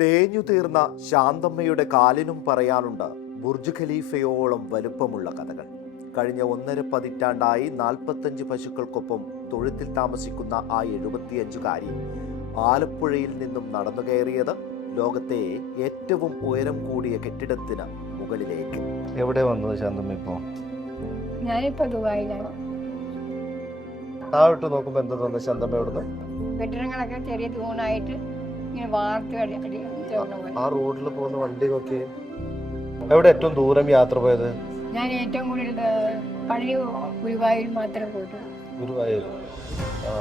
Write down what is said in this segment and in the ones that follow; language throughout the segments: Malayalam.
തേഞ്ഞു തീർന്ന ശാന്തമ്മയുടെ കാലിനും പറയാനുണ്ട് ബുർജ് ഖലീഫയോളം വലുപ്പമുള്ള കഥകൾ. കഴിഞ്ഞ ഒന്നര പതിറ്റാണ്ടായി നാൽപ്പത്തഞ്ച് പശുക്കൾക്കൊപ്പം തൊഴുത്തിൽ താമസിക്കുന്ന ആ എഴുപത്തിയഞ്ചുകാരി ആലപ്പുഴയിൽ നിന്നും നടന്നു കയറിയത് ലോകത്തെ ഏറ്റവും ഉയരം കൂടിയ കെട്ടിടത്തിന് മുകളിലേക്ക്. എവിടെ വന്നത് ശാന്തമ്മ ഇപ്പോ? ഞാനിപ്പോ ദുബായിലാണ് താഴോട്ട് നോക്കുമ്പോ എന്താ തോന്നുന്നത് ശാന്തമ്മ കെട്ടിടങ്ങളൊക്കെ ചെറിയ തൂണായിട്ട് ഇങ്ങനെ വാർത്ത് അടി അടി ചോർന്ന പോലെ ആ റോഡിൽ പോകുന്ന വണ്ടിയൊക്കെ എവിടെ ഏറ്റവും ദൂരം യാത്ര പോയത്? ഞാൻ ഏറ്റവും കൂടുതൽ പഴയ ഗുരുവായൂർ മാത്രം പോയിട്ടുള്ളൂ. ഗുരുവായൂർ ആ.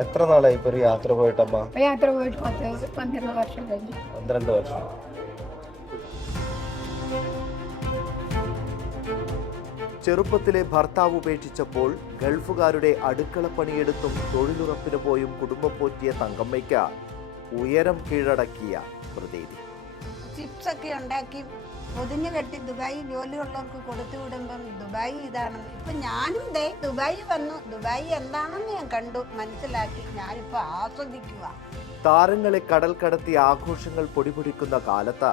എത്ര നാളായി ഇപ്പൊ ഒരു യാത്ര പോയിട്ടമ്മ? അപ്പൊ യാത്ര പോയിട്ട് പത്ത് പന്ത്രണ്ട് വർഷം കഴിഞ്ഞു. പന്ത്രണ്ട് വർഷം. ചെറുപ്പത്തിലെ ഭർത്താവ് ഉപേക്ഷിച്ചപ്പോൾ ഗൾഫുകാരുടെ അടുക്കള പണിയെടുത്തും തൊഴിലുറപ്പിന് പോയും കുടുംബം പോറ്റിയ തങ്കമ്മയ്ക്ക്. ഉയരം കീഴടക്കിയ പ്രതീതി. ചിപ്സ് ഒക്കെ ഉണ്ടാക്കി പൊതിഞ്ഞു കെട്ടി ദുബായി ജോലിയുള്ളവർക്ക് കൊടുത്തു വിടുമ്പം ദുബായി ഇതാണ് ഇപ്പൊ ഞാനും ദേ ദുബായി വന്നു. ദുബായി എന്താണെന്ന് ഞാൻ കണ്ടു. മനസ്സിലാക്കി. ഞാനിപ്പോ ആസ്വദിക്കുക. താരങ്ങളെ കടൽ കടത്തി ആഘോഷങ്ങൾ പൊടിപൊടിക്കുന്ന കാലത്ത്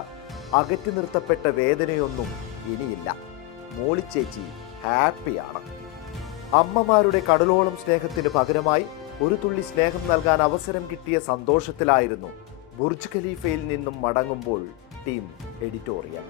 അകറ്റി നിർത്തപ്പെട്ട വേദനയൊന്നും ഇനിയില്ല. മോളിച്ചേച്ചി ഹാപ്പിയാണ്. അമ്മമാരുടെ കടലോളം സ്നേഹത്തിന് പകരമായി ഒരു തുള്ളി സ്നേഹം നൽകാൻ അവസരം കിട്ടിയ സന്തോഷത്തിലായിരുന്നു ബുർജ് ഖലീഫയിൽ നിന്നും മടങ്ങുമ്പോൾ ടീം എഡിറ്റോറിയൽ.